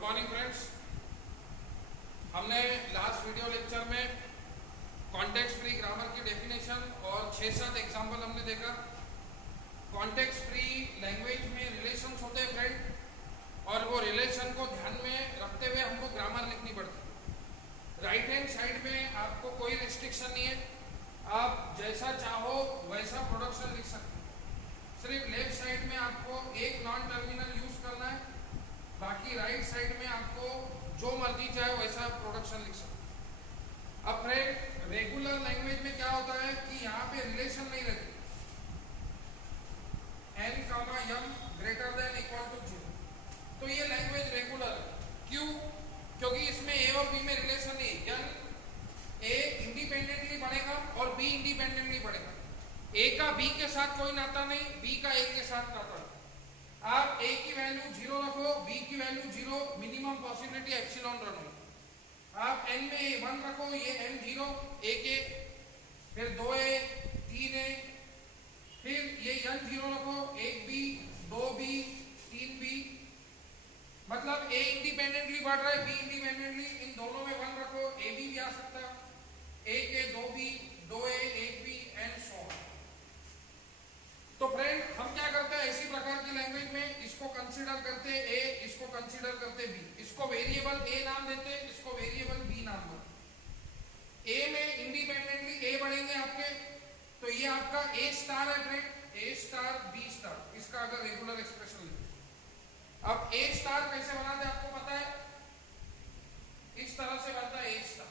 Good morning friends. हमने last video lecture में context free grammar की डेफिनेशन और 6-7 एग्जाम्पल हमने देखा। कॉन्टेक्स्ट फ्री लैंग्वेज में रिलेशंस होते हैं फ्रेंड, और वो रिलेशन को ध्यान में रखते हुए हमको ग्रामर लिखनी पड़ती है। राइट हैंड साइड में आपको कोई रिस्ट्रिक्शन नहीं है, आप जैसा चाहो वैसा प्रोडक्शन लिख सकते हैं। सिर्फ लेफ्ट साइड में आपको एक नॉन टर्मिनल यूज करना है, बाकी राइट साइड में आपको जो मर्जी चाहे वैसा प्रोडक्शन लिख सकते हैं। अब फ्रेंड रेगुलर लैंग्वेज में क्या होता है कि यहाँ पे रिलेशन नहीं रहती, n, m greater than equal to 0, तो ये लैंग्वेज रेगुलर है। क्यों? क्योंकि इसमें a और b में रिलेशन नहीं। a इंडिपेंडेंटली बढ़ेगा और b इंडिपेंडेंटली बढ़ेगा। a का b के साथ कोई नाता नहीं, b का a के साथ नाता नहीं। आप a की वैल्यू 0 रखो, b की value 0, minimum possibility epsilon run हो। आप n में 1 रखो, ये n 0, एक a, फिर 2a, 3a, फिर ये n 0 रखो, 1b, 2b, 3b, मतलब a इंडिपेंडेंटली बढ़ रहा है, b इंडिपेंडेंटली, इन दोनों में 1 रखो, a भी आ सकता है, 1a, 2b, 2a, 1b and so on. तो फ्रेंड हम क्या करते हैं ऐसी प्रकार की लैंग्वेज में, इसको कंसीडर करते a, इसको कंसीडर करते b, इसको वेरिएबल a नाम देते, इसको वेरिएबल b नाम देते। a में इंडिपेंडेंटली a बढ़ेंगे आपके, तो ये आपका a स्टार है friend, a star b star, इसका अगर रेगुलर एक्सप्रेशन लिखें। अब a स्टार कैसे बनाते हैं आपको पता है, इस तरह से बनता है a स्टार,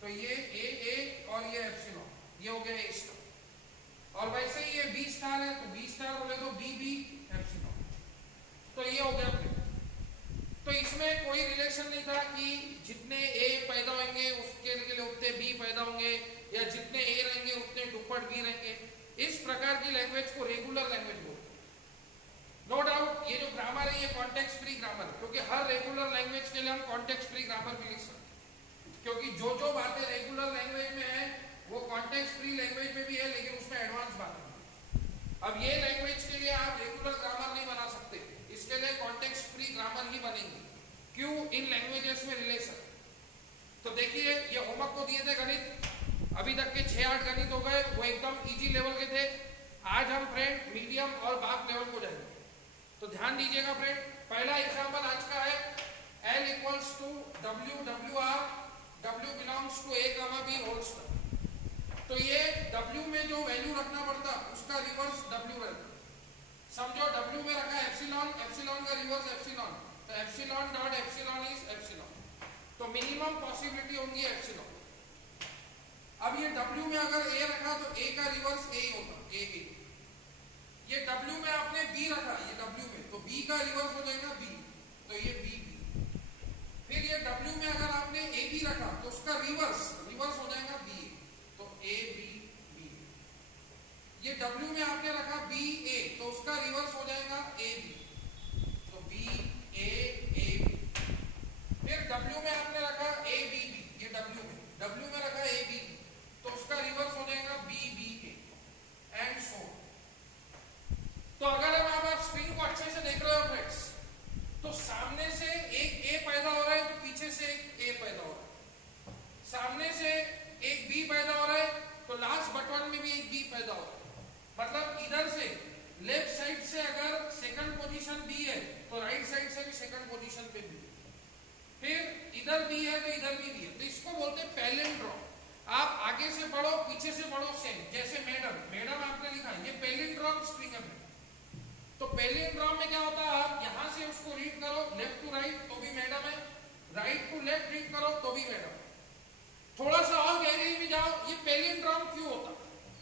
तो ये a और ये एप्सिलॉन, ये हो गया a स्टार। और वैसे ही ये बी स्टार है, तो बी स्टार बोले तो बी बी एप्सिलॉन, तो ये हो गया फ्रेंड। तो इसमें कोई रिलेशन नहीं था कि जितने ए पैदा होंगे उसके लिए उतने बी पैदा होंगे, या जितने ए रहेंगे उतने डुप्पट बी रहेंगे। इस प्रकार की लैंग्वेज को रेगुलर लैंग्वेज बोलते हैं। नो डाउट ये जो ग्रामर है ये कॉन्टेक्स्ट फ्री ग्रामर, क्योंकि हर रेगुलर लैंग्वेज के लिए हम कॉन्टेक्स्ट फ्री ग्रामर भी लिख सकते हैं, क्योंकि जो बातें रेगुलर लैंग्वेज में है वो कॉन्टेक्स्ट फ्री लैंग्वेज में भी है, लेकिन उसमें एडवांस बातें हैं। अब ये लैंग्वेज के लिए आप रेगुलर ग्रामर नहीं बना सकते, इसके लिए कॉन्टेक्स्ट फ्री ग्रामर ही बनेंगे। क्यों? इन लैंग्वेजेस में रिलेशन। तो देखिए ये होमवर्क को दिए थे गणित, अभी तक के 6-8 गणित हो गए, वो एकदम इजी लेवल के थे। आज हम फ्रेंड मीडियम और बाप लेवल को जाएंगे, तो ध्यान दीजिएगा फ्रेंड। पहला एग्जाम्पल आज का है L equals to WR, W belongs to A, B whole square. तो ये W में जो वैल्यू रखना पड़ता उसका रिवर्स W रहता। समझो W में रखा एप्सिलॉन, एप्सिलॉन का रिवर्स एप्सिलॉन, तो epsilon dot epsilon is epsilon, तो मिनिमम पॉसिबिलिटी होगी एप्सिलॉन। अब ये W में अगर A रखा तो A का रिवर्स A होगा, A। ये W में आपने B रखा, ये W में, तो B का रिवर्स हो जाएगा B, तो ये B। फिर ये W में अगर आपने AB रखा तो उसका रिवर्स हो जाएगा B, तो A B B। ये W में आपने रखा B A, तो उसका रिवर्स हो जाएगा A B, तो B A A B। फिर W में आपने रखा A B B, ये W में रखा A B B, तो उसका रिवर्स हो जाएगा B B A and so. तो अगर अब आप स्ट्रिंग को अच्छे से देख रहे हो फ्रेंड्स, तो सामने से एक A पैदा हो रहा है, तो पीछे से एक A पैदा हो रहा है, सामने से एक B पैदा हो रहा है, तो लास्ट बटन में भी एक B पैदा हो रहा है। मतलब इधर से लेफ्ट साइड से अगर सेकंड पोजीशन B है तो राइट साइड से भी सेकंड पोजीशन पे B, फिर इधर B है तो इधर भी B है, तो इसको बोलते हैं पैलिंड्रोम। आप आगे से पढ़ो पीछे से पढ़ो सेम, जैसे मैडम आपने लिखा ये पैलिंड्रोम स्ट्रिंग है। तो पैलिंड्रोम में क्या होता है, आप यहां से उसको रीड करो लेफ्ट टू राइट तो भी मैडम है, राइट टू लेफ्ट रीड करो तो भी मैडम है। थोड़ा सा और गहराई में जाओ, ये पैलिंड्रोम क्यों होता है?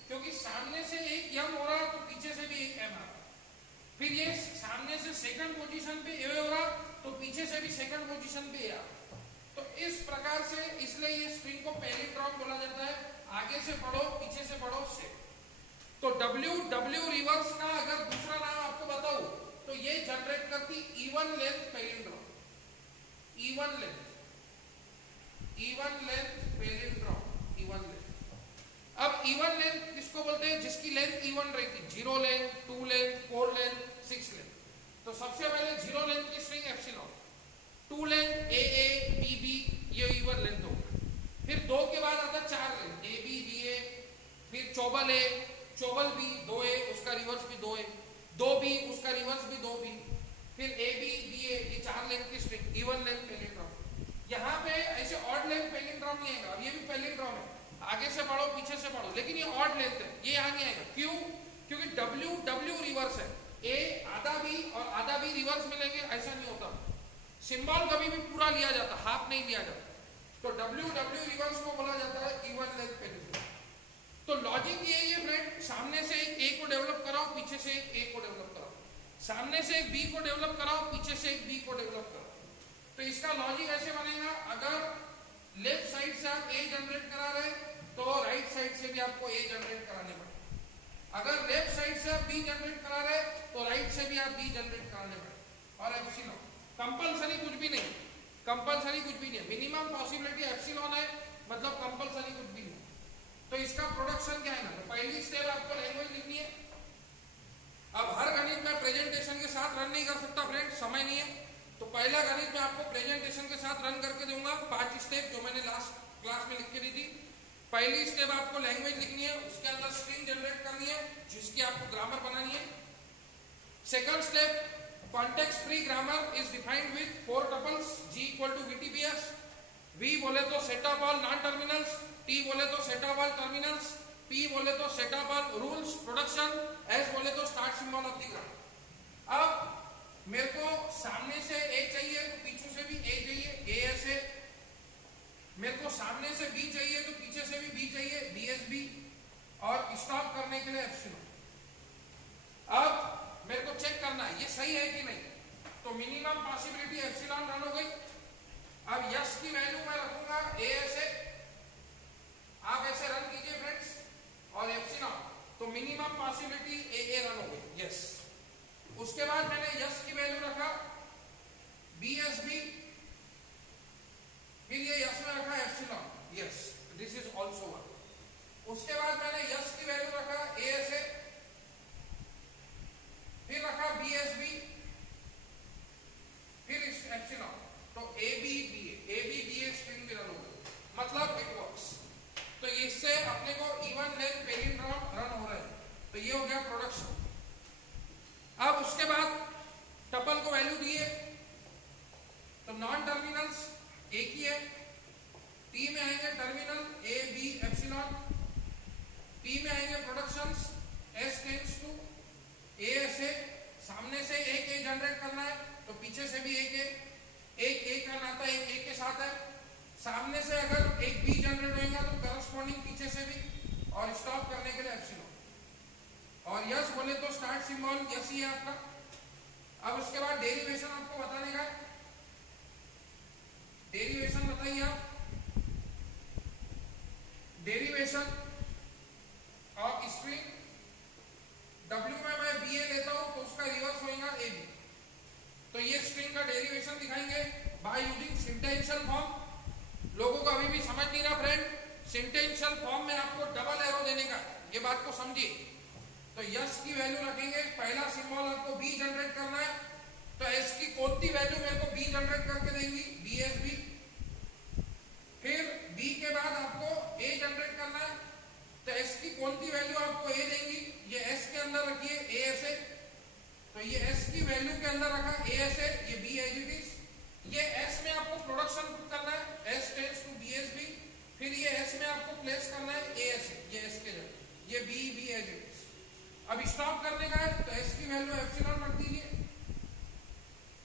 क्योंकि सामने से एक यम हो रहा है तो पीछे से भी एक एम आ रहा है, फिर ये सामने से सेकंड पोजीशन पे ए हो रहा तो पीछे से भी सेकंड पोजीशन पे ए आ रहा। तो इस प्रकार से इसलिए ये स्ट्रिंग को पैलिंड्रोम बोला जाता है। आगे से पढ़ो पीछे से पढ़ो से। तो W रिवर्स का अगर दूसरा नाम आपको बताऊं तो ये जनरेट करती even length palindrome, even length palindrome, even length. अब इवन लेंथ किसको बोलते हैं? जिसकी लेंथ इवन रहती, 0 लेंथ, 2 लेंथ, 4 लेंथ, 6 लेंथ। तो सबसे पहले 0 लेंथ की string epsilon, two length A A B B, ये इवन लेंथ हो गया। फिर 2 के बाद आता है 4 length A B B A, फिर चौबल ए चौबल बी 2 ए, उसका रिवर्स भी 2 ए, 2 बी उसका रिवर्स भी 2 बी, फिर ए बी बी ए, ये 4 लेंथ की स्ट्रिंग, इवन लेंथ पैलिंड्रोम। यहाँ पे ऐसे ऑड लेंथ पैलिंड्रोम नहीं आएगा। अब ये भी पैलिंड्रोम है, आगे से पढ़ो पीछे से पढ़ो, लेकिन ये ऑड लेंथ है, ये यहाँ नहीं आएगा। क्यों? क्योंकि डब्ल्यू डब्ल्यू रिवर्स है, ए आधा बी और आधा बी रिवर्स मिलेंगे, ऐसा नहीं होता। सिंबल कभी भी पूरा लिया जाता, हाफ नहीं लिया जाता। तो डब्ल्यू डब्ल्यू रिवर्स को बोला जाता है इवन लेंथ पैलिंड्रोम। तो लॉजिक ये है फ्रेंड, सामने से एक ए को डेवलप कराओ, पीछे से एक ए को डेवलप कराओ, सामने से एक बी को डेवलप कराओ, पीछे से एक बी को डेवलप कराओ। तो इसका लॉजिक ऐसे बनेगा, अगर लेफ्ट साइड से आप ए जनरेट करा रहे तो राइट साइड से भी आपको ए जनरेट कराने पड़े। अगर लेफ्ट साइड से आप बी जनरेट करा रहे तो राइट से भी आप बी जनरेट कराने पड़े। और एप्सिलॉन कंपलसरी कुछ भी नहीं, कंपलसरी कुछ भी नहीं है, मिनिमम पॉसिबिलिटी एप्सिलॉन है, मतलब कंपलसरी कुछ भी नहीं। तो इसका प्रोडक्शन क्या है ना, तो पहली स्टेप आपको लैंग्वेज लिखनी है। अब हर गणित में प्रेजेंटेशन के साथ रन नहीं कर सकता फ्रेंड, समय नहीं है, तो पहला गणित में आपको प्रेजेंटेशन के साथ रन करके दूंगा 5 स्टेप जो मैंने लास्ट क्लास में लिख के दी थी। पहली स्टेप आपको लैंग्वेज लिखनी है, उसके अंदर स्ट्रिंग जनरेट करनी है जिसकी आपको ग्रामर बनानी है। Second step, context free grammar is defined with 4 tuples, g equal to VTPS, V बोले तो set of all non terminals, T बोले तो set of all terminals, P बोले तो set of all rules production, S बोले तो start symbol of the graph. अब मेरे को सामने से A चाहिए तो पीछे से भी A चाहिए, AS है। मेरे को सामने से B चाहिए तो पीछे से भी B चाहिए, BSB, और स्टॉप करने के लिए एप्सिलॉन। अब मेरे को चेक करना है ये सही है कि नहीं, तो मिनिमम पॉसिबिलिटी एप्सिलॉन रन हो गई। अब यस की वैल्यू मैं रखूंगा AS है, आप ऐसे रन कीजिए फ्रेंड्स, और एप्सिलॉन, तो मिनिमम पॉसिबिलिटी AA रन हो गई, यस। उसके बाद मैंने यस की वैल्यू रखा BSB, फिर ये यस में रखा epsilon, yes, this is also 1। उसके बाद मैंने यस की वैल्यू रखा ASA, फिर रखा BSB, फिर एप्सिलॉन, तो ABBA स्ट्रिंग भी रन हो गई, मतलब इट वर्क्स। तो इससे अपने को इवन लेंथ पैलिंड्रोम रन हो रहा है, तो ये हो गया प्रोडक्शन। अब उसके बाद टपल को वैल्यू दिए, तो नॉन टर्मिनल्स एक ही है, T में आएंगे terminal A B epsilon, P में आएंगे productions, S tends to ASA, सामने से एक A जनरेट करना है तो पीछे से भी एक A का नाता एक A के साथ है। सामने से अगर एक B जनरेट होगा तो करस्पॉन्डिंग पीछे से भी, और स्टॉप करने के लिए एप्सिलॉन, और यस बोले तो स्टार्ट सिंबल यस ही है आपका। अब उसके बाद डेरिवेशन आपको बताने का, डेरिवेशन बताइए आप। डेरिवेशन ऑफ स्ट्रिंग W में मैं BA लेता हूं तो उसका रिवर्स होगा AB, तो ये स्ट्रिंग का डेरिवेशन दिखाएंगे बाय यूजिंग सिंटेंशियल फॉर्म। लोगों को अभी भी समझ नहीं रहा फ्रेंड, सिंटेंशियल फॉर्म में आपको डबल एरो देने का, ये बात को समझिए। तो यस की वैल्यू रखेंगे, पहला सिंबल आपको B जनरेट करना है, तो S की कौन सी वैल्यू मेरे को B जनरेट करके देंगी, BSB। फिर B के बाद आपको A जनरेट करना है, तो S की कौन सी वैल्यू आपको A देंगी, ये S के अंदर रखिए ASA, तो ये S की वैल्यू के अंदर रखा ASA, ये B एज इट इज। ये S में आपको प्रोडक्शन पुट करना है, S टेंड्स टू BSB, फिर ये S में आपको प्लेस करना है ASA, ये S के जगह, ये B एज इट इज। अब स्टॉप करने का है तो S की वैल्यू एप्सिलॉन रख दीजिए,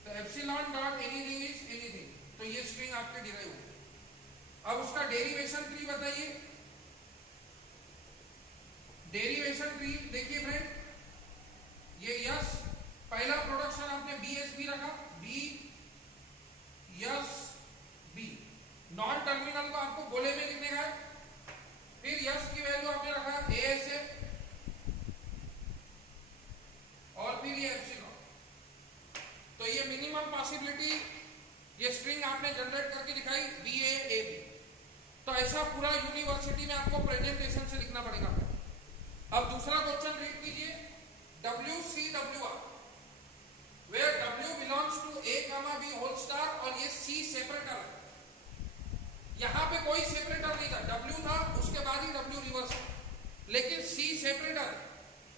तो epsilon dot anything is anything, तो ये स्ट्रिंग आपके डिराइव हो। अब उसका डेरिवेशन ट्री बताइए। डेरिवेशन ट्री देखिए फ्रेंड, ये यस, पहला प्रोडक्शन आपने BSB रखा, B yes B, non terminal को आपको गोले में लिखने का है। फिर यस की वैल्यू आपने रखा ASA, और फिर ये एप्सिलॉन, तो ये मिनिमम पॉसिबिलिटी ये स्ट्रिंग आपने जनरेट करके दिखाई BAAB। तो ऐसा पूरा यूनिवर्सिटी में आपको प्रेजेंटेशन से लिखना पड़ेगा। अब दूसरा क्वेश्चन रीड कीजिए, WCWR, where W belongs to A, gamma B whole star और ये सी सेपरेटर है। यहां पे कोई सेपरेटर नहीं था, डब्ल्यू था उसके बाद ही डब्ल्यू रिवर्स, लेकिन सी सेपरेटर,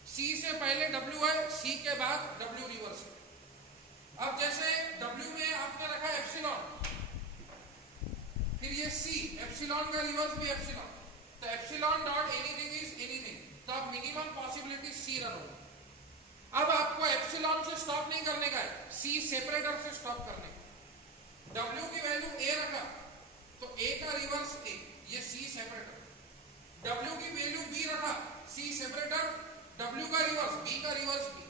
सी से पहले डब्ल्यू है, सी के बाद डब्ल्यू रिवर्स है। अब जैसे डब्ल्यू में आपने रखा एप्सिलॉन, फिर ये सी, एप्सिलॉन का रिवर्स भी एप्सिलॉन, तो epsilon dot anything is anything, तो अब मिनिमम पॉसिबिलिटी सी रन होगा। अब आपको एप्सिलॉन से स्टॉप नहीं करने का है, सी सेपरेटर से स्टॉप करने का। डब्ल्यू की वैल्यू ए रखा तो ए का रिवर्स ए, ये सी सेपरेटर। डब्ल्यू की वैल्यू बी रखा, सी सेपरेटर, डब्ल्यू का रिवर्स बी का रिवर्स बी।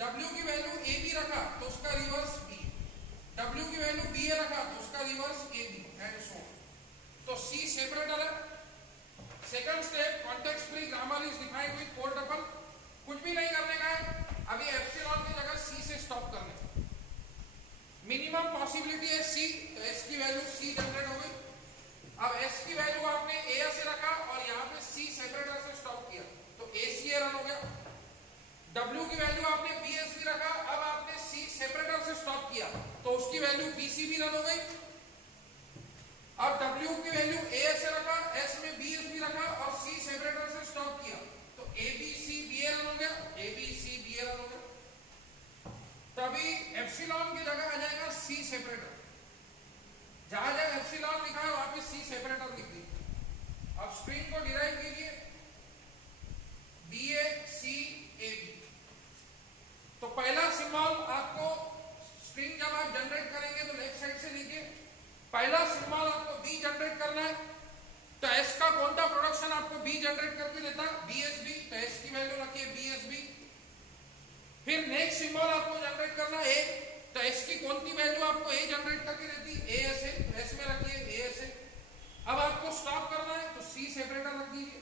डब्ल्यू की वैल्यू ए बी रखा तो उसका रिवर्स बी, डब्ल्यू की वैल्यू बी ए रखा तो उसका reverse A B, and so on. तो सी सेपरेटर है। Second step, context free grammar is defined with 4 tuple. कुछ भी नहीं करने का है, अभी एप्सिलॉन की जगह सी से स्टॉप करने का। मिनिमम पॉसिबिलिटी है सी, तो एस की वैल्यू सी जनरेट हो गई। अब एस की वैल्यू आपने ए से रखा और यहाँ पे सी सेपरेटर से स्टॉप किया तो ए सी ए रन हो गया। डब्ल्यू की वैल्यू आपने बी एस बी रखा, अब आपने सी सेपरेटर से स्टॉप किया तो उसकी value B C B run हो गई। अब डब्ल्यू की वैल्यू ए से रखा, एस में बी एस बी रखा और सी सेपरेटर से स्टॉप किया तो A B C B A run हो गया, A B C B A run हो गया। तभी एप्सिलॉन की जगह आ जाएगा सी सेपरेटर। जहां जहां एप्सिलॉन लिखा है वहां पे सी सेपरेटर लिख दीजिए। अब स्ट्रिंग को डिराइव कीजिए, B A C A B. तो पहला सिंबल आपको, स्ट्रिंग जब आप जनरेट करेंगे तो लेफ्ट साइड से लीजिए, पहला सिंबल आपको बी जनरेट करना है, तो एस का कौन सा प्रोडक्शन आपको बी जनरेट करके देता, बी एस बी, तो एस की वैल्यू रखिए बी एस बी। फिर नेक्स्ट सिंबल आपको जनरेट करना है ए, तो एस की कौन सी वैल्यू आपको ए जनरेट करके देती, ए एस ए, तो एस में रखिए ए एस ए। अब आपको स्टॉप करना है तो सी सेपरेटर रख दीजिए,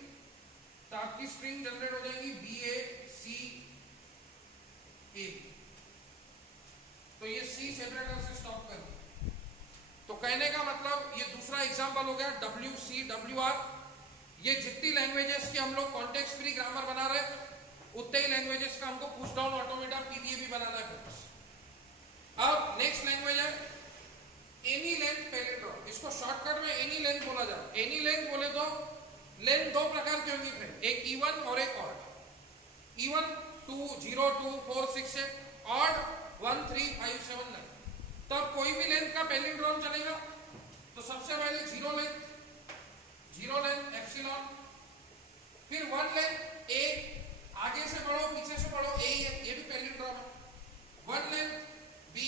तो आपकी स्ट्रिंग जनरेट हो जाएगी B A C A B. तो ये सी सेपरेटर से स्टॉप कर दिया। तो कहने का मतलब ये दूसरा एग्जांपल हो गया डब्ल्यू सी डब्ल्यू आर। ये जितनी लैंग्वेजेस की हम लोग कॉन्टेक्स्ट फ्री ग्रामर बना रहे उतने ही लैंग्वेजेस का हमको पुश डाउन ऑटोमेटा पीडीए भी बनाना है। अब नेक्स्ट लैंग्वेज है एनी लेंथ पैलिंड्रोम। इसको शॉर्टकट में एनी लेंथ बोला जाए। एनी लेंथ बोले तो लेंथ दो प्रकार की होगी फ्रेंड, एक इवन और एक ऑड। Even 2 0 2 4 6 8, odd 1 3 5 7 9। तब कोई भी लेंथ का पैलिंड्रोम चलेगा। तो सबसे पहले जीरो लेंथ एप्सिलॉन, फिर 1 लेंथ ए, आगे से बढ़ो पीछे से बढ़ो ए ही है, ये भी पैलिंड्रोम है। 1 लेंथ बी,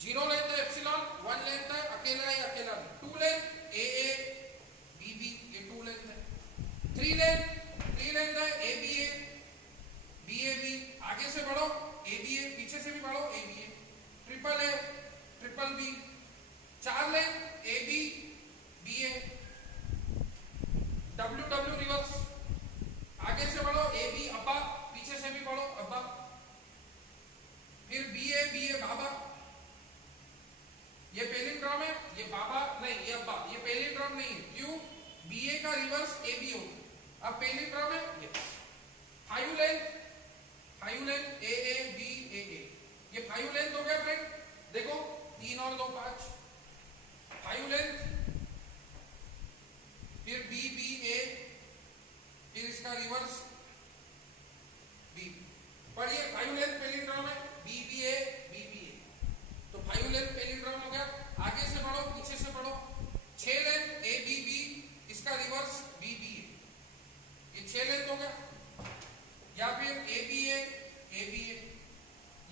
0 लेंथ है एप्सिलॉन, 1 लेंथ है अकेला ही अकेला भी। 2 length A A B B, ये 2 लेंथ है। 3 लेंथ है ए बी ए, आगे से बढ़ो ए बी ए, पीछे से भी बढ़ो ए बी ए। ट्रिपल है triple B. 4 length A B B A, W W reverse, आगे से बढ़ो ए बी अब्बा, पीछे से भी बढ़ो अब्बा। फिर बी ए बाबा, ये पैलिंड्रोम है, ये बाबा नहीं ये अब्बा, ये पैलिंड्रोम नहीं है। क्यों? बी ए का रिवर्स ए बी हो, अब पैलिंड्रोम है ये। 5 लेंथ ए ए बी ए ए, ये 5 लेंथ हो गया फ्रेंड। देखो 3 और 2 5, 5 लेंथ। फिर बी बी ए, फिर इसका रिवर्स बी। पर ये 5 लेंथ पैलिंड्रोम है, B B A B B A. तो 5 लेंथ पैलिंड्रोम हो गया। आगे से बढ़ो पीछे से बढ़ो। 6 लेंथ ए बी बी, इसका रिवर्स बी बी ए, ये 6 लेंथ हो गया। या फिर ए बी ए,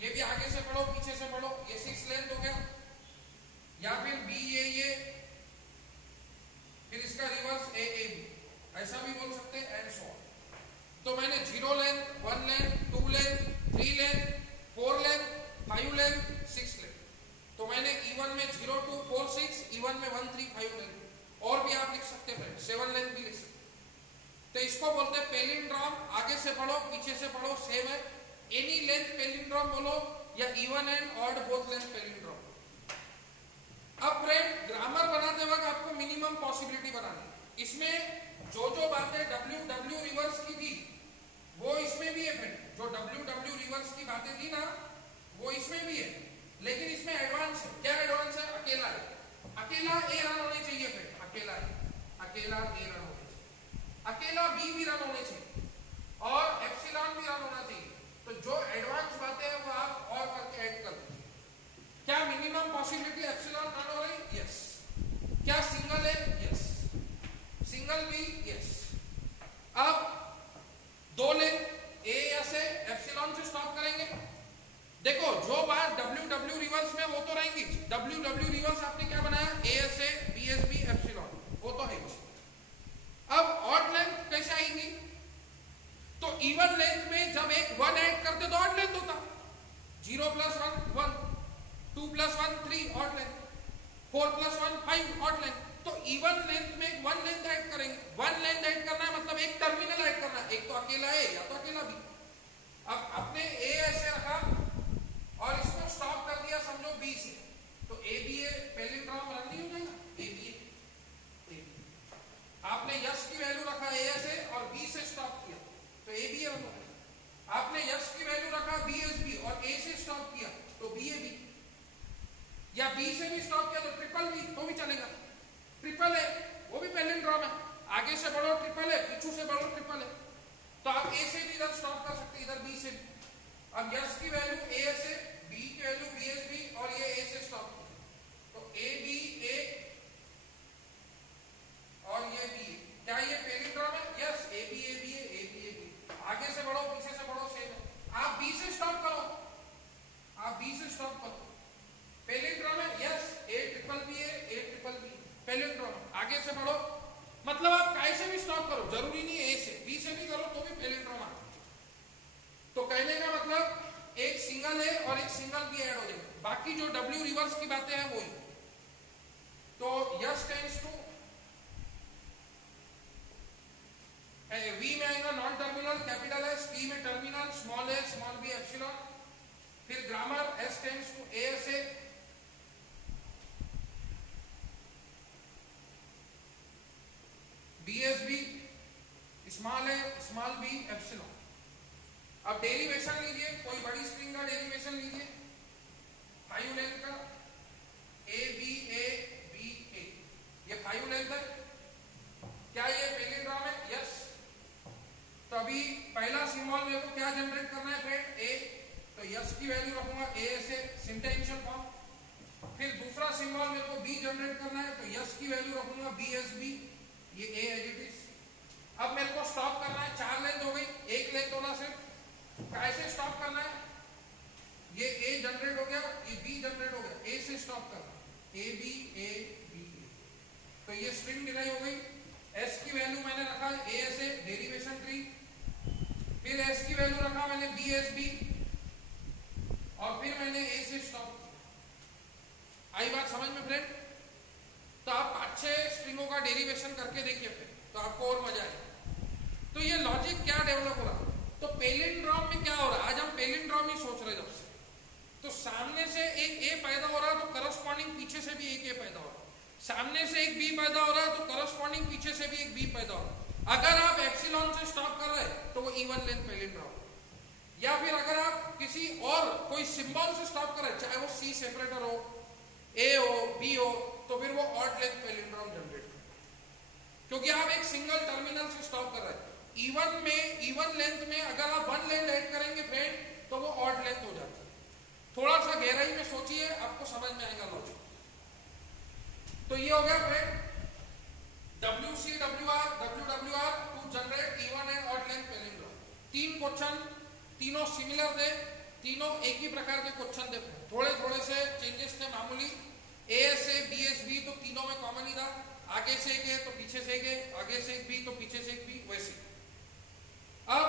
ये भी आगे से बढ़ो पीछे से बढ़ो, ये 6 लेंथ हो गया। या फिर बी ए, फिर इसका रिवर्स ए ए बी, ऐसा भी बोल सकते हैं, एंड सो ऑन। तो मैंने 0 length, 1 length, 2 length, 3 length, 4 length, 5 length, 6 length. तो मैंने E1 में 0 2 4 6, E1 में 1 3 5 लेंथ। और भी आप लिख सकते हैं, 7 लेंथ भी लिख सकते हैं। तो इसको बोलते हैं पैलिंड्रोम। आगे से पढ़ो पीछे से पढ़ो सेम है। एनी लेंथ पैलिंड्रोम बोलो या even and odd both length palindrome. अब फ्रेंड ग्रामर बनाते वक्त आपको मिनिमम पॉसिबिलिटी बनानी है। इसमें जो जो बातें डब्ल्यू डब्ल्यू रिवर्स की थी वो इसमें भी है फ्रेंड। जो डब्ल्यू डब्ल्यू रिवर्स की बातें थी ना वो इसमें भी है। लेकिन इसमें एडवांस है। क्या एडवांस है? अकेला है, अकेला ए रन होने चाहिए, फिर अकेला ए रन होने चाहिए, अकेला बी भी रन होने चाहिए और एप्सिलॉन भी रन होना चाहिए। तो जो एडवांस बातें हैं वो आप और करके ऐड कर दीजिए। क्या मिनिमम पॉसिबिलिटी एप्सिलॉन रन हो रही? यस। क्या सिंगल है? यस। Single B? यस। अब दो लेंथ ए से एप्सिलॉन से स्टॉप करेंगे। देखो जो बात डब्ल्यू रिवर्स में वो तो रहेंगी, डब्ल्यू रिवर्स आपने क्या बनाया? ए से बी एस बी एप्सिलॉन, वो तो है। अब ऑड लेंथ कैसे आएंगी? तो इवन लेंथ में जब एक 1 ऐड करते तो ऑड लेंथ होता, 0 + 1 1, 2 + 1 3 ऑड लेंथ, 4 + 1 5 ऑड लेंथ। तो इवन लेंथ में 1 लेंथ ऐड करेंगे। 1 लेंथ ऐड करना है मतलब एक टर्मिनल ऐड करना है, एक तो अकेला ए या तो अकेला बी। अब आपने ए ऐसे रखा और इसको स्टॉप कर दिया समझो बी से, तो A B A palindrome run नहीं हो जाएगा? A B A. आपने यस की वैल्यू रखा ए से और बी से स्टॉप किया तो ए बी ए रन हो गया। आपने यस की वैल्यू रखा बी एस बी और ए से स्टॉप किया तो बी ए बी, या बी से भी स्टॉप किया तो ट्रिपल बी तो भी चलेगा। ट्रिपल है वो भी पैलिंड्रोम है, आगे से बढ़ो ट्रिपल है, पीछू से बढ़ो ट्रिपल है, तो आप ए से भी इधर स्टॉप कर सकते, इधर बी से भी। अब यस की वैल्यू ए से, बी की वैल्यू बी एस बी और ये ए से स्टॉप किया तो ए बी ए और ये बी। क्या ये पैलिंड्रोम है? Yes. A B A B A B A B, आगे से बढ़ो पीछे से बढ़ो सेम है। आप बी से स्टॉप करो, आप बी से स्टॉप करो, पैलिंड्रोम है। Yes. A triple B A triple B palindrome, आगे से बढ़ो, मतलब आप काय से भी स्टॉप करो, जरूरी नहीं ए से, बी से भी करो तो भी पैलिंड्रोम आता है। तो कहने का मतलब एक सिंगल ए और एक सिंगल बी ऐड हो जाएगा, बाकी जो डब्ल्यू रिवर्स की बातें हैं वही। तो यस टेंड्स टू वी में आएगा non terminal capital S, T में टर्मिनल स्मॉल ए स्मॉल बी एप्सिलॉन। फिर ग्रामर एस टेंड्स टू ए से बी एस बी स्मॉल ए स्मॉल बी एप्सिलॉन। अब डेरिवेशन लीजिए, कोई बड़ी स्ट्रिंग का डेरिवेशन लीजिए 5 लेंथ का, ए बी ए, ये 5 लेंथ है। क्या ये पैलिंड्रोम है? यस। तो अभी पहला सिंबल मेरे को क्या जनरेट करना है फ्रेंड? ए, तो यस की वैल्यू रखूंगा ए से सिंटेंशियल फॉर्म। फिर दूसरा सिंबल मेरे को बी जनरेट करना है तो यस की वैल्यू रखूंगा बी एस बी, ये ए एज इट इज। अब मेरे को स्टॉप करना है, 4 लेंथ हो गई, एक लेंथ होना सिर्फ। कैसे स्टॉप करना है? ये ए जनरेट हो गया, ये बी जनरेट हो गया, ए से स्टॉप करना, ए बी बी। तो ये स्ट्रिंग डिराइव हो गई। एस की वैल्यू मैंने रखा ए से डेरिवेशन ट्री, फिर एस की वैल्यू रखा मैंने बी एस बी और फिर मैंने ए से स्टॉप किया। आई बात समझ में फ्रेंड? तो आप 5-6 स्ट्रिंगों का डेरिवेशन करके देखिए फिर, तो आपको और मजा आएगा। तो ये लॉजिक क्या डेवलप हो रहा, तो पैलिंड्रोम में क्या हो रहा है? आज हम पैलिंड्रोम ही सोच रहे जब से, तो सामने से एक ए पैदा हो रहा है तो करस्पॉन्डिंग पीछे से भी एक ए पैदा हो रहा है, सामने से एक बी पैदा हो रहा है तो करस्पॉन्डिंग पीछे से भी एक बी पैदा हो रहा है। अगर आप एप्सिलॉन से स्टॉप कर रहे हैं तो वो इवन लेंथ पैलिंड्रोम, या फिर अगर आप किसी और कोई सिंबल से स्टॉप कर रहे हैं, चाहे वो सी सेपरेटर हो, ए हो, बी हो, तो फिर वो ऑड लेंथ पैलिंड्रोम जनरेट करेगा, क्योंकि आप एक सिंगल टर्मिनल से स्टॉप कर रहे हैं। इवन लेंथ में अगर आप 1 लेंथ ऐड करेंगे फ्रेंड तो वो ऑड लेंथ हो जाती है। थोड़ा सा गहराई में सोचिए, आपको समझ में आएगा लॉजिक। तो ये हो गया friend WC WR WWR to generate even and odd length palindrome. 3 question, तीनों सिमिलर थे, तीनों एक ही प्रकार के क्वेश्चन थे, थोड़े थोड़े से चेंजेस थे मामूली। ए से बी एस बी तो तीनों में कॉमन ही था, आगे से एक है तो पीछे से एक है, आगे से एक बी तो पीछे से एक बी, वैसे। अब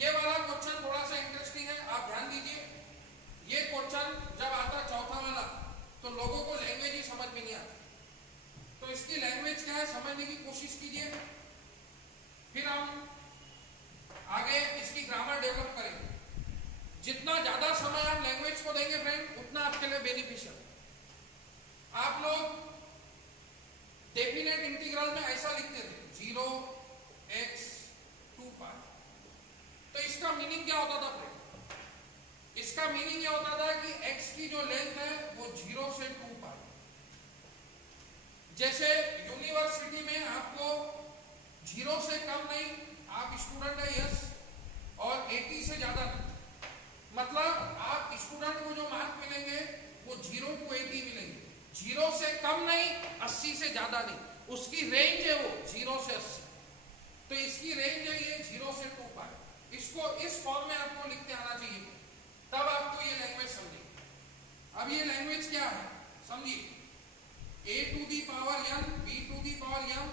ये वाला क्वेश्चन थोड़ा सा इंटरेस्टिंग है, आप ध्यान दीजिए। ये क्वेश्चन जब आता चौथा वाला तो लोगों को लैंग्वेज ही समझ में नहीं आती, तो इसकी लैंग्वेज क्या है समझने की कोशिश कीजिए, फिर हम आगे इसकी ग्रामर डेवलप करेंगे। जितना ज्यादा समय आप लैंग्वेज को देंगे फ्रेंड उतना आपके लिए बेनिफिशियल। आप लोग डेफिनेट इंटीग्रल में ऐसा लिखते थे 0x 2π, तो इसका मीनिंग क्या होता था फ्रेंड? इसका मीनिंग ये होता था कि x x की जो लेंथ है वो 0 से 2 पाई। जैसे यूनिवर्सिटी में आपको 0 से कम नहीं, आप स्टूडेंट है यस, और 80 से ज्यादा नहीं, मतलब आप स्टूडेंट को जो मार्क मिलेंगे वो 0 to 80 मिलेंगे। 0 से कम नहीं, 80 से ज्यादा नहीं, उसकी रेंज है वो 0 से 80। तो इसकी रेंज है ये 0 से 2 पाई। इसको इस फॉर्म में आपको लिखते आना चाहिए, तब आपको ये लैंग्वेज समझेगी। अब ये लैंग्वेज क्या है समझिए, a to the power n, b to the power m,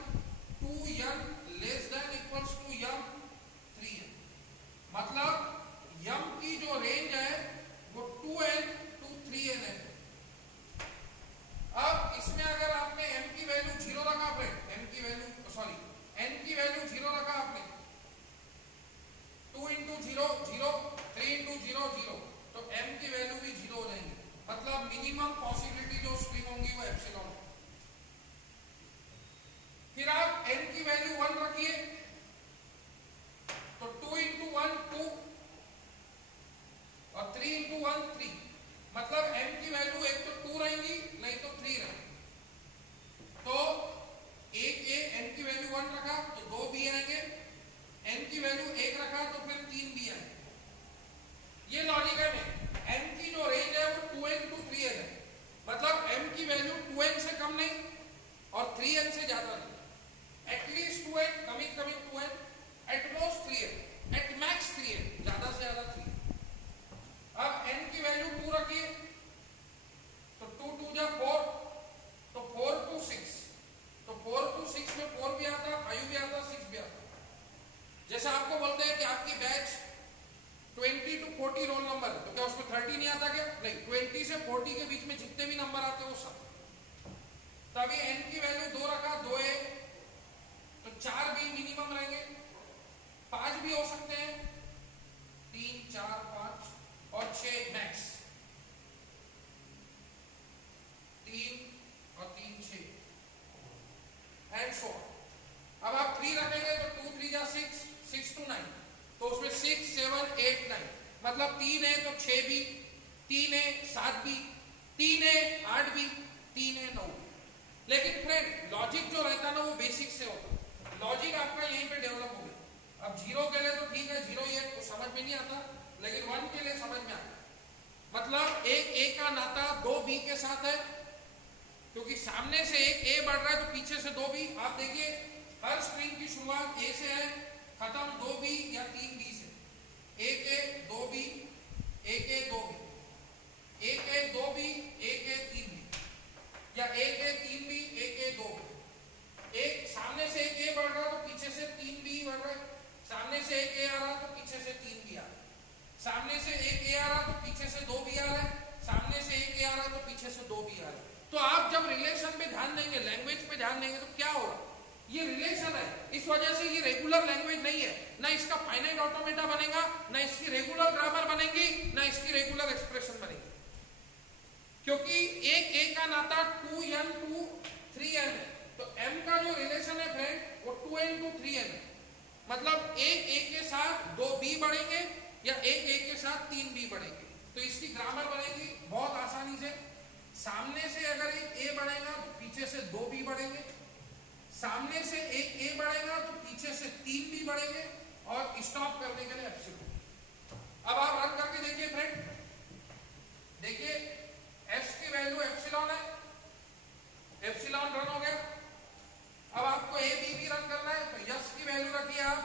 2n less than equals to m 3n। मतलब m की जो रेंज है वो 2n to 3n है। अब इसमें अगर आपने m की वैल्यू 0 रखा, m की वैल्यू सॉरी n की वैल्यू 0 रखा आपने, 2 into 0 0, 3 into 0 0, तो m की वैल्यू भी 0 हो जाएंगी। मतलब मिनिमम पॉसिबिलिटी जो स्ट्रिंग होंगी वो एप्सिलॉन। फिर आप n की वैल्यू 1 रखिए, तो 2 into 1 2 और 3 into 1 3, मतलब m की वैल्यू एक तो 2 रहेंगी नहीं तो 3 रहेंगी। तो एक n की वैल्यू 1 रखा तो 2 भी आएंगे, n की वैल्यू 1 रखा तो फिर 3 भी आएंगे। ये लॉजिक है में m की जो रेंज है वो 2n to 3n है, मतलब m की वैल्यू 2n से कम नहीं और 3n से ज्यादा नहीं। एटलीस्ट 2n, कमी 2n, at most 3n, at max 3n, ज्यादा से ज्यादा 3। अब n की वैल्यू 2 रखिए, तो 2 2 जा 4, तो 4 to 6, तो 4 to 6 में 4 भी आता, 5 भी आता, 6 भी आता। जैसे आपको बोलते हैं कि आपकी बैच 20 to 40 रोल नंबर, तो क्या उसमें 30 नहीं आता क्या? नहीं, 20 से 40 के बीच में जितने भी नंबर आते हैं वो सब। तो अभी n की वैल्यू 2 रखा, 2a, तो 4 भी मिनिमम रहेंगे, 5 भी हो सकते हैं, 3 4 5 और 6 मैक्स, 3 और 3 6 एंड सो। अब आप 3 रखेंगे तो 2 3 जा 6, 6 to 9, तो उसमें 6 7 8 9, मतलब 3 है तो 6 भी, 3 है 7 भी, 3 है 8 भी, 3 है 9 भी। लेकिन फ्रेंड लॉजिक जो रहता है ना वो बेसिक से होता है, लॉजिक आपका यहीं पे डेवलप हो गया। अब 0 के लिए तो ठीक है, 0 ये तो समझ में नहीं आता, लेकिन 1 के लिए समझ में आता। मतलब एक a का नाता 2 b के साथ है, क्योंकि सामने से एक a बढ़ रहा है तो पीछे से 2 b। आप देखिए हर स्ट्रिंग की शुरुआत a से है, खत्म 2 b या 3 b से। 1 a 2 b, 1 a 2 b, 1 a 2 b, 1 a 3 b, या 1 a 3 b, 1 a 2 b। एक सामने से एक a बढ़ रहा है तो पीछे से 3 b बढ़ रहा है, सामने से एक a आ रहा है तो पीछे से 3 b आ रहा है, सामने से एक a आ रहा है तो पीछे से 2 b आ रहा है, सामने से एक a आ रहा है तो पीछे से 2 b आ रहा है। तो आप जब रिलेशन पे ध्यान देंगे, लैंग्वेज पे ध्यान देंगे, तो क्या होगा, ये रिलेशन है, इस वजह से ये रेगुलर लैंग्वेज नहीं है, ना इसका फाइनाइट ऑटोमेटा बनेगा, ना इसकी रेगुलर ग्रामर बनेगी, ना इसकी रेगुलर एक्सप्रेशन बनेगी, क्योंकि एक a का नाता 2n to 3n है। तो m का जो रिलेशन है फ्रेंड वो 2n to 3n है, मतलब एक a के साथ 2 b बढ़ेंगे या एक a के साथ 3 b बढ़ेंगे। तो इसकी ग्रामर बनेगी बहुत आसानी से, सामने से अगर एक a बढ़ेगा तो पीछे से 2 b बढ़ेंगे, सामने से एक a बढ़ेगा तो पीछे से 3 b बढ़ेंगे, और स्टॉप करने के लिए एप्सिलॉन। अब आप रन करके देखिए फ्रेंड, देखिए s की वैल्यू एप्सिलॉन है, एप्सिलॉन रन हो गया। अब आपको a b भी रन करना है, तो यस की वैल्यू रखिए आप,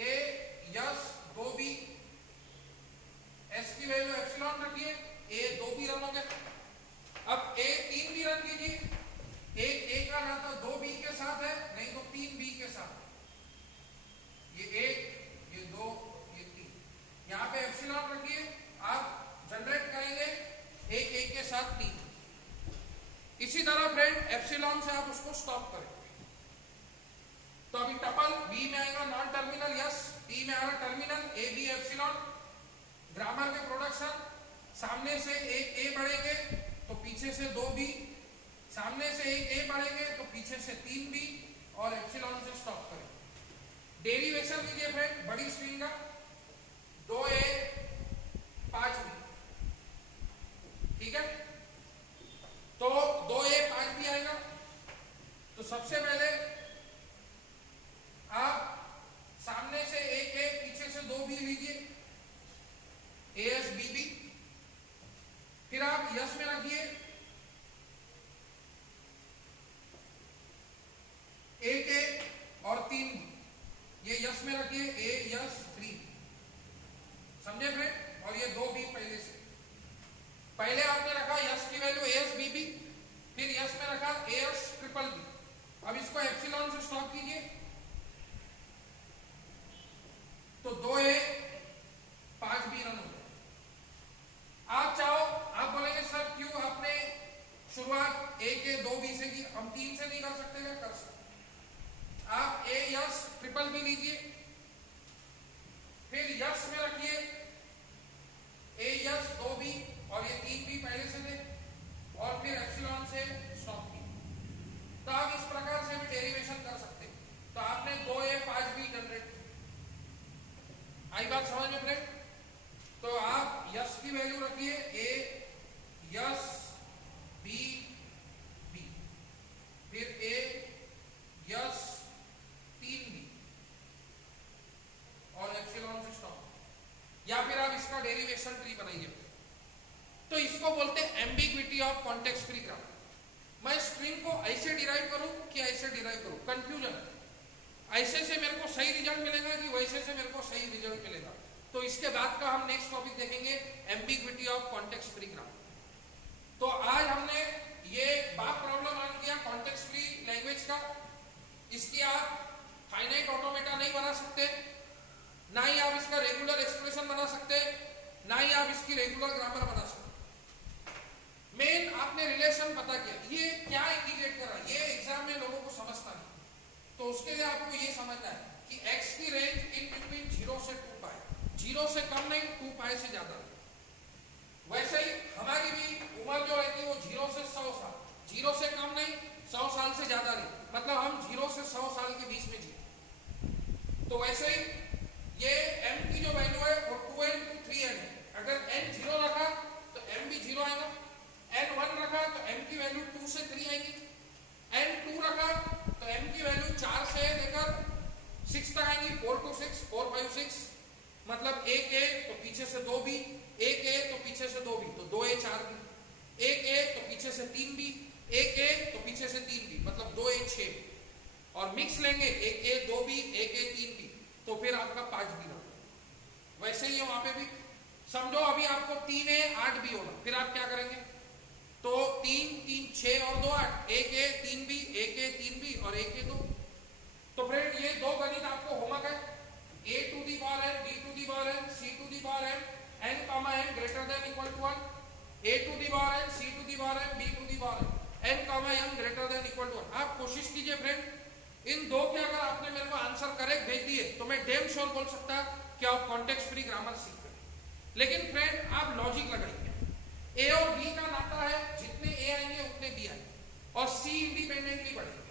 a यस 2 b, s की वैल्यू एप्सिलॉन रखिए, a 2 b रन हो गया। अब a 3 भी रन कीजिए, एक a का नाता 2 b के साथ है, नहीं तो 3 b के साथ, ये 1 ये 2 ये 3, यहाँ पे एप्सिलॉन रखिए, आप जनरेट करेंगे एक a के साथ 3। इसी तरह फ्रेंड एप्सिलॉन से आप उसको स्टॉप करें, तो अभी टपल b में आएगा नॉन टर्मिनल यस, b में आ रहा terminal, a b epsilon. Grammar के प्रोडक्शन, सामने से एक a बढ़ेंगे तो पीछे से 2 b, सामने से एक a बढ़ेंगे तो पीछे से 3 b, और एप्सिलॉन से स्टॉप करें। डेरिवेशन लीजिए फ्रेंड बड़ी स्ट्रिंग का, 2a 5 b, आप यस में रखिए ए के और 3 बी, ये यस में रखिए ए यस 3, समझे फ्रेंड। और ये 2 बी पहले आपने रखा यस की वैल्यू एस बी बी, फिर यस में रखा एस ट्रिपल बी। अब इसको एप्सिलॉन से स्टॉप कीजिए तो 2A 5B रन हो गया। आप चाहो आप बोलेंगे सर क्यों आपने शुरुआत ए के 2B से की, हम 3 से नहीं कर सकते क्या? कर सकते। आप ए यस ट्रिपल बी लीजिए, फिर यस में रखिए ए यस 2B और ये 3B पहले से थे, और फिर एप्सिलॉन से स्टॉप की। तो आप इस प्रकार से भी डेरिवेशन कर सकते हैं। तो आपने 2A 5B जनरेट की। आई बात समझ में फ्रेंड? तो आप यस की वैल्यू रखिए ए यस बी बी, फिर ए यस 3B और एप्सिलॉन से स्टॉप, या फिर आप इसका डेरिवेशन ट्री बनाइए। तो इसको बोलते हैं ambiguity of context free graph. मैं स्ट्रिंग को ऐसे डिराइव करूं कि ऐसे डिराइव करूं, कंफ्यूजन। ऐसे से मेरे को सही रिजल्ट मिलेगा कि वैसे से मेरे को सही रिजल्ट मिलेगा। तो इसके बाद का हम नेक्स्ट टॉपिक देखेंगे ambiguity of context free graph. तो आज हमने ये बात प्रॉब्लम लर्न किया कॉन्टेक्स्ट फ्री लैंग्वेज का। इसकी आप फाइनाइट ऑटोमेटा नहीं बना सकते, ना ही आप इसका रेगुलर एक्सप्रेशन बना सकते, ना ही आप इसकी रेगुलर ग्रामर बना सकते। मेन आपने रिलेशन पता किया, ये क्या इंडिकेट कर रहा है, ये एग्जाम में लोगों को समझता नहीं। तो उसके लिए आपको ये समझना है कि x की रेंज इन बिटवीन 0 से 2 पाई, 0 से कम नहीं, 2 पाई से ज्यादा। वैसे ही हमारी भी उम्र जो रहती है वो 0 से 100 साल, 0 से कम नहीं, 100 साल से ज्यादा नहीं, मतलब हम 0 से 100 साल के बीच में जी। तो वैसे ही ये m की जो वैल्यू है वो 2n to 3n है। अगर n 0 रखा तो m भी 0 आएगा, n 1 रखा तो m की वैल्यू 2 से 3 आएगी, n 2 रखा तो m की वैल्यू 4 से लेकर 6 तक आएगी, 4 to 6, 4 5 6, मतलब 1A तो पीछे से 2B, 1A तो पीछे से 2B, तो 2A 4B, 1A तो पीछे से 3B, 1A तो पीछे से 3B, मतलब 2A 6B, और मिक्स लेंगे 1A 2B 1A 3B, तो फिर आपका 5B होगा। वैसे ही वहां पे भी समझो अभी आपको 3A 8B होगा, फिर आप क्या करेंगे? तो 3 3 6 और 2 8, 1A 3B 1A 3B और 1A 2। तो फ्रेंड ये दो गणित आपको होमवर्क है, a to the power n, b to the power n, c to the power n, n comma n greater than equal to 1, a to the power n, c to the power n, b to the power n comma n greater than equal to 1। आप कोशिश कीजिए friend, इन दो के अगर आपने मेरे को answer correct भेज दिए तो मैं डैम श्योर बोल सकता कि आप कॉन्टेक्स्ट फ्री ग्रामर सीख गए। लेकिन फ्रेंड आप लॉजिक लगाइए, ए और बी का नाता है, जितने ए आएंगे उतने बी आएंगे, और सी इंडिपेंडेंटली बढ़ेंगे।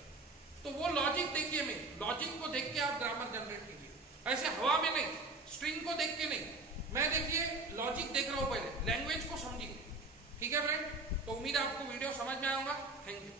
तो वो लॉजिक देखिए, मैं लॉजिक को देख के आप ग्रामर जनरेट कीजिए, ऐसे हवा में नहीं, स्ट्रिंग को देख के नहीं। मैं देखिए लॉजिक देख रहा हूं, पहले लैंग्वेज को समझिए। ठीक है फ्रेंड, तो उम्मीद है आपको वीडियो समझ में आएगा। Thank you.